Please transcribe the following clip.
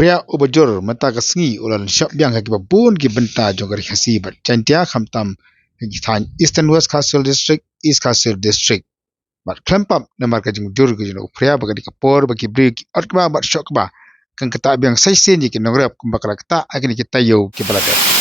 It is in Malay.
Pria ubajur mata kasengi ulan syap biang haki babun ki benta jongari khasi bat chantia khamtam haki than Eastern West Castle District, East Castle District. Bat klempap namar ka jing jur ki jino pria bagadi kapor bagi bri ki atba bat syok ba kan kata biang sai sen ki nograp kumbakala kata akini kita yo ki baladat.